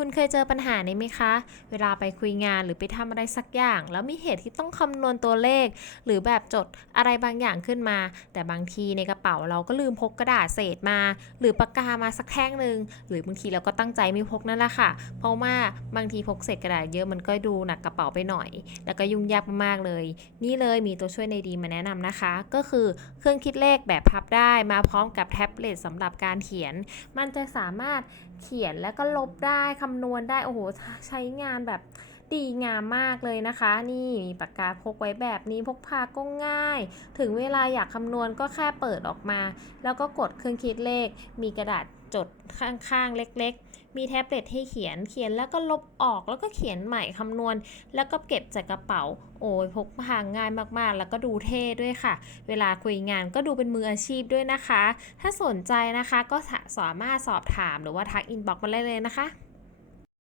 คุณเคยเจอปัญหานี้ไหมคะ เวลาไปคุยงานหรือไปทำอะไรสักอย่าง แล้วมีเหตุที่ต้องคำนวณตัวเลข หรือแบบจดอะไรบางอย่างขึ้นมา แต่บางทีในกระเป๋าเราก็ลืมพกกระดาษเศษมา หรือปากกามาสักแท่งหนึ่งหรือบางทีเราก็ตั้งใจไม่พกนั่นแหละค่ะ เพราะว่าบางทีพกเศษกระดาษเยอะมันก็ดูหนักกระเป๋าไปหน่อย แล้วก็ยุ่งยากมากๆเลย นี่เลยมีตัวช่วยในดีมาแนะนำนะคะ ก็คือเครื่องคิดเลขแบบพับได้มาพร้อมกับแท็บเล็ตสำหรับการเขียน มันจะสามารถเขียนแล้วก็ลบได้ค่ะำนวณได้โอ้โหใช้งานแบบดีงามมากเลยนะคะ นี่มีปากกาพกไว้แบบนี้พกพาก็ง่าย ถึงเวลาอยากคำนวณก็แค่เปิดออกมา แล้วก็กดเครื่องคิดเลข มีกระดาษจดข้างๆ เล็กๆ มีแท็บเล็ตให้เขียนเขียนแล้วก็ลบออกแล้วก็เขียนใหม่คำนวณ แล้วก็เก็บใส่กระเป๋า โอ้ยพกพาง่ายมากๆ แล้วก็ดูเท่ด้วยค่ะ เวลาคุยงานก็ดูเป็นมืออาชีพด้วยนะคะ ถ้าสนใจนะคะก็สามารถสอบถามหรือว่าทักอินบ็อกซ์มาได้เลยนะคะ